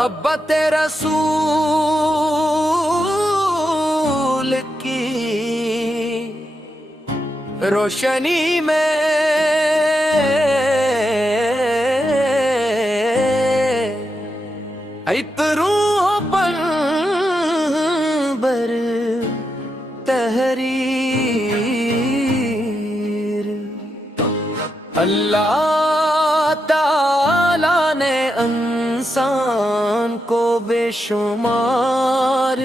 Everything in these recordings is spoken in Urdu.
محبت رسول کی روشنی میں اتروں پر بر تحریر اللہ تعالی نے انسان کو بے شمار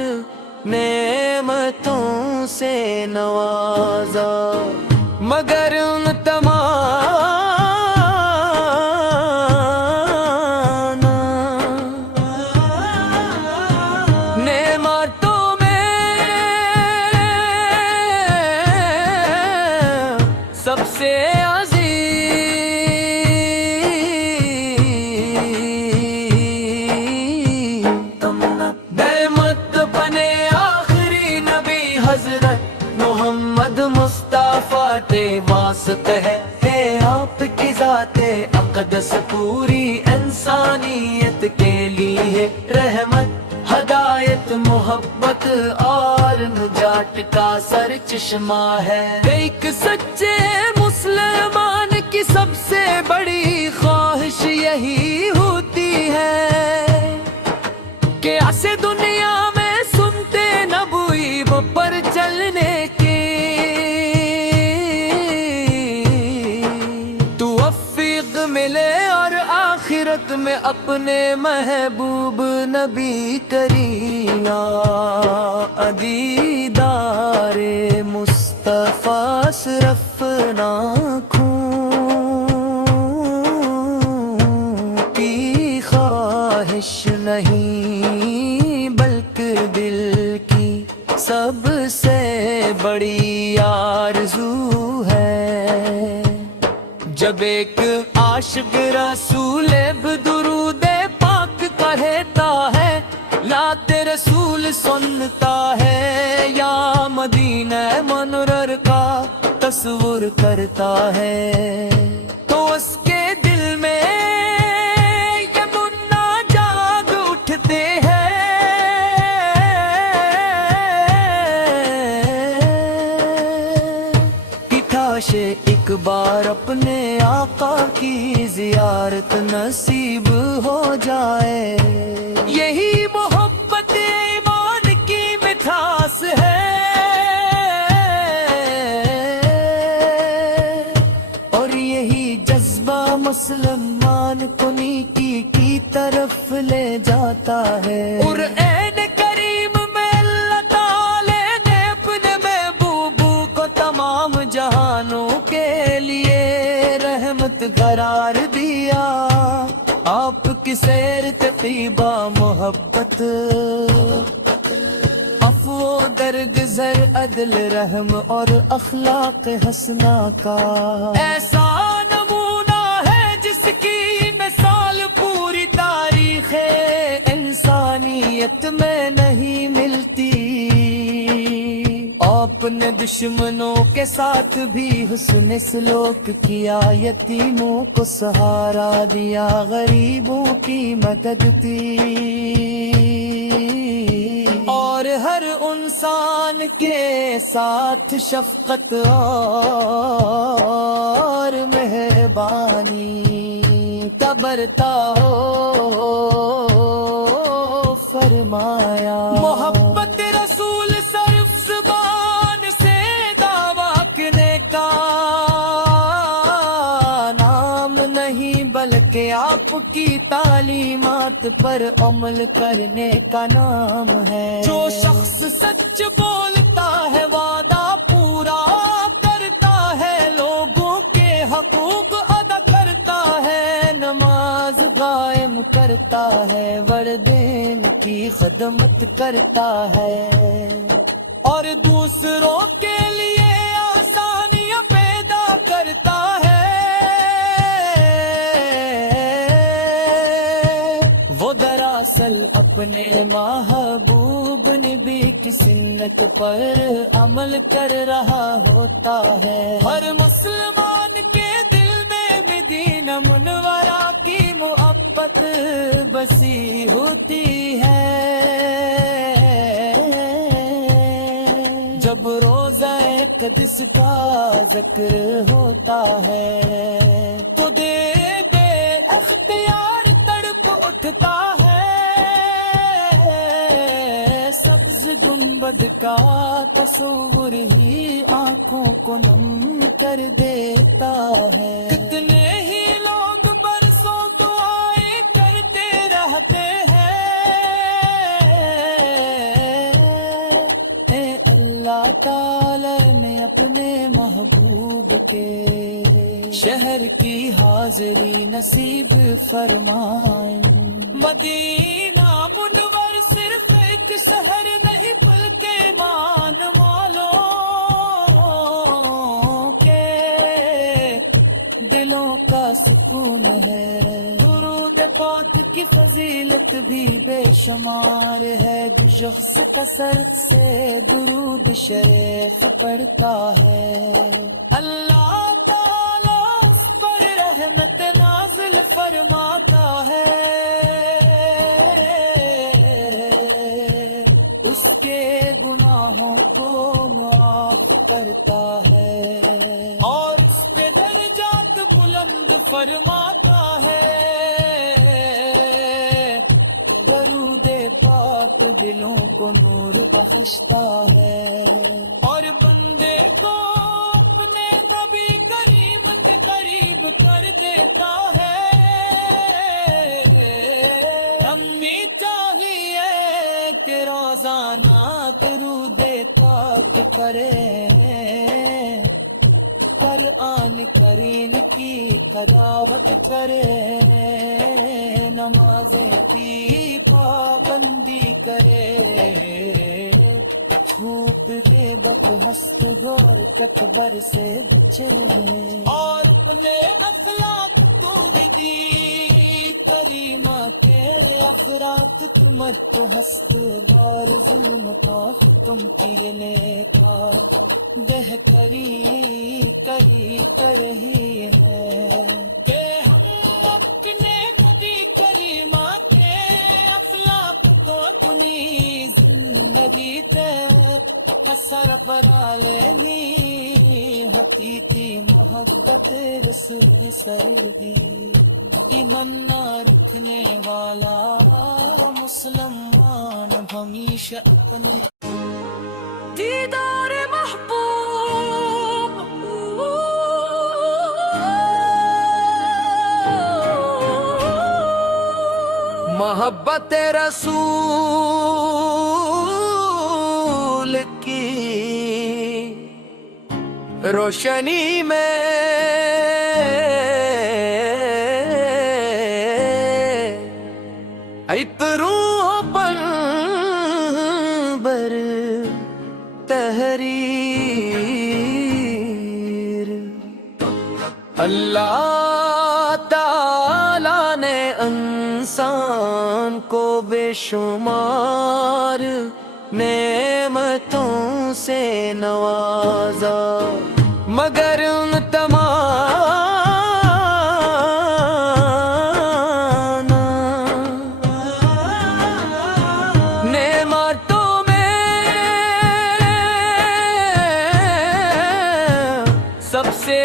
نعمتوں سے نوازا، مگر ان تمام نعمتوں میں سب سے محمد مصطفیٰ واسط ہے آپ کی ذات اقدس، پوری انسانیت کے لیے رحمت، ہدایت، محبت اور نجات کا سر چشمہ ہے۔ ایک سچے مسلمان کی سب سے بڑی خواہش یہی ہوتی ہے کہ اسے دنیا میں سنتے نبوی پر چلنے کی توفیق ملے اور آخرت میں اپنے محبوب نبی کریم دیدار مصطفیٰ صرف آنکھوں کی خواہش نہیں بلکہ دل کی سب سے بڑی آرزو ہے۔ جب ایک عاشق رسول درود پاک کہتا ہے، لاتے رسول سنتا ہے، یا مدینہ منور کا تصور کرتا ہے، تو اس کے دل میں یہ منا جاگ اٹھتے ہیں ایک بار اپنے آقا کی زیارت نصیب ہو جائے۔ یہی محبت ایمان کی مٹھاس ہے، اور یہی جذبہ مسلمان کو نیکی کی طرف لے جاتا ہے۔ قرآن کریم میں اللہ تعالی نے اپنے محبوب کو تمام جہانوں کے لیے رحمت قرار دیا، آپ کی سیر طیبہ محبت، عفو درگزر، عدل، رحم اور اخلاق حسنہ کا ایسا نمونہ ہے جس کی مثال پوری تاریخ انسانیت میں نہیں ملتی۔ آپ نے دشمنوں کے ساتھ بھی حسن سلوک کیا، یتیموں کو سہارا دیا، غریبوں کی مدد دی، اور ہر انسان کے ساتھ شفقت اور مہربانی کا برتاؤ فرمایا۔ محبت رسول صرف زبان سے دعویٰ کرنے کا نام نہیں، بلکہ آپ کی تعلیمات پر عمل کرنے کا نام ہے۔ جو شخص سچ بولتا ہے، وعدہ پورا کرتا ہے، لوگوں کے حقوق ادا کرتا ہے، نماز قائم کرتا ہے، والدین کی خدمت کرتا ہے، اور دوسروں کے لیے آسانیاں پیدا کرتا ہے، وہ دراصل اپنے محبوب نبی کی سنت پر عمل کر رہا ہوتا ہے۔ ہر مسلمان کے دل میں مدینہ منورہ کی محبت محبت بسی ہوتی ہے جب روزہ قدس کا ذکر ہوتا ہے تو دل بے اختیار تڑپ اٹھتا ہے سبز گنبد کا تصور ہی آنکھوں کو نم کر دیتا ہے کتنے ہی لوگ برسوں دعائیں کرتے رہتے ہیں اے اللہ تعالی نے اپنے محبوب کے شہر کی حاضری نصیب فرمائیں مدینہ منور صرف ایک شہر نہیں بلکہ مان والوں کے دلوں کا سکون ہے درود پاک کی فضیلت بھی بے شمار ہے جو شخص کثرت سے درود شریف پڑھتا ہے اللہ تعالیٰ اس پر رحمت نازل فرماتا ہے اس کے گناہوں کو معاف کرتا ہے اور اس پہ درجات بلند فرماتا ہے درود پاک دلوں کو نور بخشتا ہے اور بندے کو اپنے نبی کریم کے قریب کر دیتا ہے ہمیں چاہیے کہ روزانہ درود پاک کرے قرآن کریم کی تلاوت کرے نمازیں کی پابندی کرے خوب بے بک ہست غور چکبر سے بچے اور اپنے اخلاق کو دی کریمہ کے افراد تمت ہست بار ظلم کا ختم کیے لے کا دہ کری کر رہی ہے کہ ہم اپنے نبی کریمہ کے اخلاق کو اپنی زندگی پہ اثر برا لینی حقیقی محبت رسول سردی تمنا رکھنے والا مسلمان ہمیشہ اپنے دیدار محبت رسول کی روشنی میں عطروں پر بر تحریر اللہ تعالی نے انسان کو بے شمار نعمتوں سے نوازا مگر ان تمام نعمتوں میں سب سے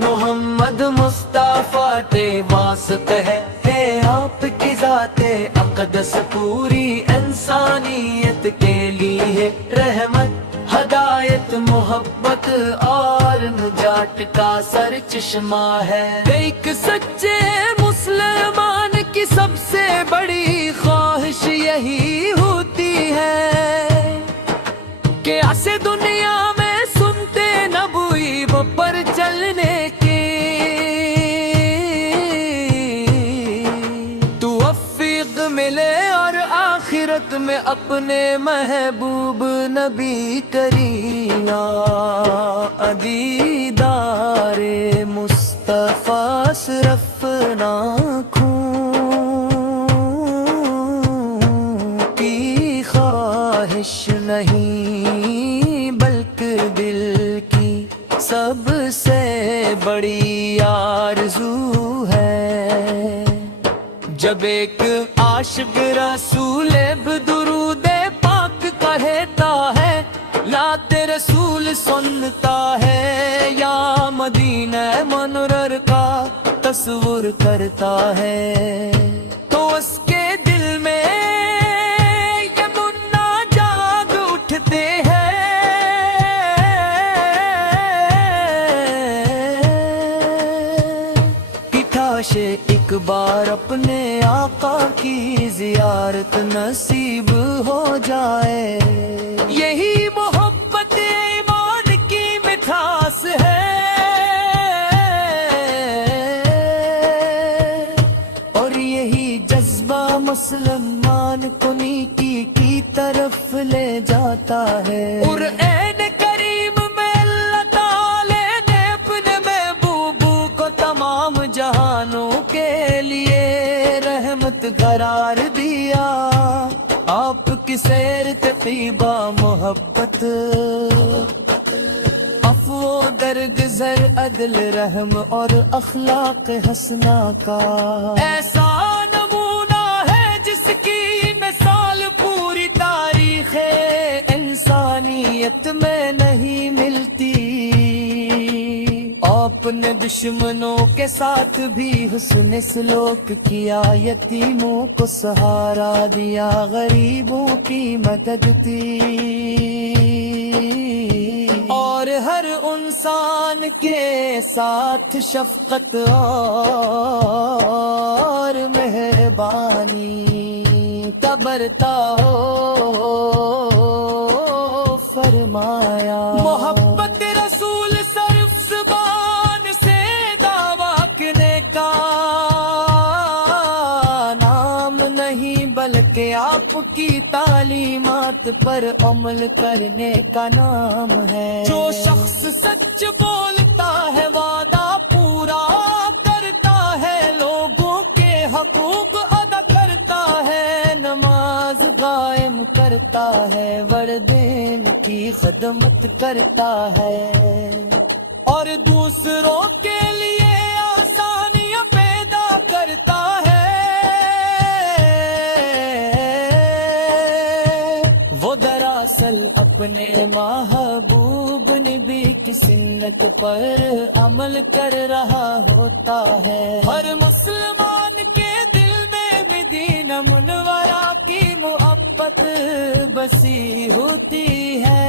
محمد مصطفیٰ تے واسط ہے آپ کی ذات اقدس پوری انسانیت کے لیے رحمت ہدایت محبت اور نجات کا سر چشمہ ہے ایک سچے مسلمان کی سب سے بڑی خواہش یہی ہوتی ہے کہ اسے دنیا میں سنتے نبوی وہ پر چلنے کی توفیق ملے اور آخرت میں اپنے محبوب نبی کریم دیدار مصطفیٰ صرف ناکھوں کی خواہش سب سے بڑی آرزو ہے، جب ایک عاشق رسول درود پاک کہتا ہے، لاتے رسول سنتا ہے، یا مدینہ منورر کا تصور کرتا ہے، تو اس کے دل میں یہ منا جاگ اٹھتے ہیں کہ کاش ایک بار اپنے آقا کی زیارت نصیب ہو جائے۔ یہی محبت ایمان کی مٹھاس ہے، اور یہی جذبہ مسلمان کو نیکی کی طرف لے جاتا ہے۔ قرآن کریم میں اللہ تعالی نے اپنے محبوب کو تمام جہانوں کے لیے رحمت قرار دیا، آپ کی سیر طیبہ محبت، عفو درگزر عدل رحم اور اخلاق حسنہ کا ایسا نمونہ ہے جس کی مثال پوری تاریخ انسانیت میں نہیں ملتی۔ آپ نے دشمنوں کے ساتھ بھی حسن سلوک کیا، یتیموں کو سہارا دیا، غریبوں کی مدد دی، اور ہر انسان کے ساتھ شفقت اور مہربانی کا برتاؤ فرمایا۔ محبت رسول صرف زبان سے دعویٰ کرنے کا نام نہیں، بلکہ آپ کی تعلیمات پر عمل کرنے کا نام ہے۔ جو شخص سچ بولتا ہے، وعدہ پورا کرتا ہے، لوگوں کے حقوق ادا کرتا ہے، نماز قائم کرتا ہے، والدین کی خدمت کرتا ہے، اور دوسروں کے لیے آسانیاں پیدا کرتا ہے، وہ دراصل اپنے محبوب نبی کی سنت پر عمل کر رہا ہوتا ہے۔ ہر مسلمان کے دل میں مدینہ منورہ کی محبت بسی ہوتی ہے،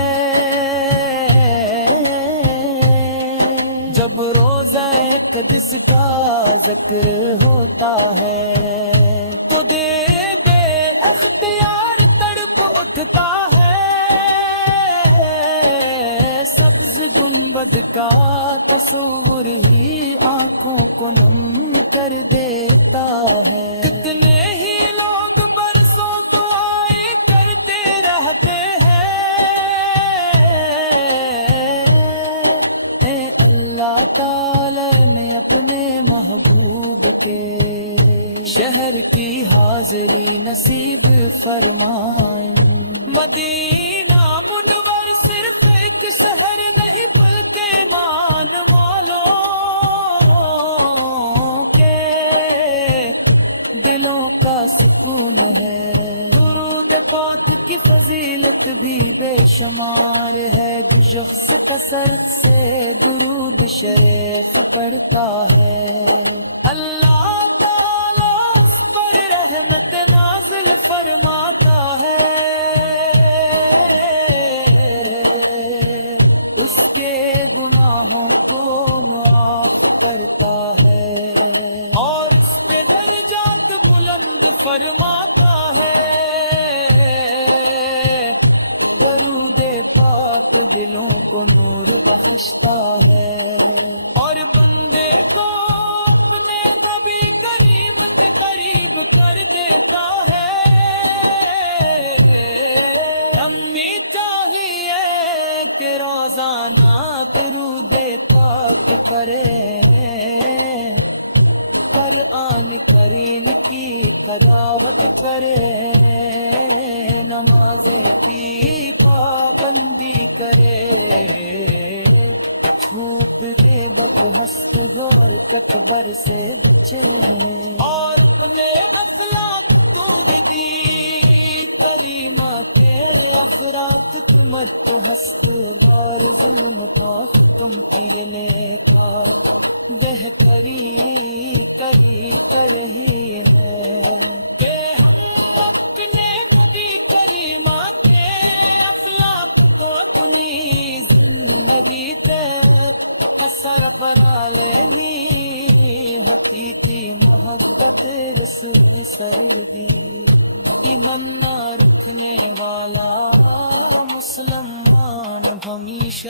جب روزہ قدس کا ذکر ہوتا ہے تو دے بے اختیار تڑپ اٹھتا ہے، سبز گنبد کا تصور ہی آنکھوں کو نم کر دیتا ہے۔ کتنے ہی لوگ برسوں دعائیں کرتے رہتے ہیں، اے اللہ تعالی نے اپنے محبوب کے شہر کی حاضری نصیب فرمائیں۔ مدینہ منور صرف ایک شہر نہیں بلکہ ایمان والوں کے دلوں کا سکون ہے۔ درود پاک کی فضیلت بھی بے شمار ہے، جو شخص کثرت سے درود شریف پڑھتا ہے، اللہ تعالی اس پر رحمت نازل فرماتا ہے، اس کے گناہوں کو معاف کرتا ہے، اور اس پہ درجات بلند فرماتا ہے۔ درود پاک دلوں کو نور بخشتا ہے، اور بندے کو اپنے نبی کریم کے قریب کر دیتا ہے۔ امی چاہیے کہ روزانہ درود پاک کرے، قرآن کریم کی تلاوت کرے، نمازیں کی پابندی کرے، دے بک ہست غور تکبر سے بچے اور اپنے اخلاق توڑ دی کریمہ تیرے افراد تمت ہست غور ظلم کا ختم کیے لے کا دہ کری کر رہی ہے کہ ہم اپنے نبی کریمہ کے اخلاق کو اپنی زندگی تے حسر برا لینی حقیقی محبت رسول سردی ایمان نہ رکھنے والا مسلمان ہمیشہ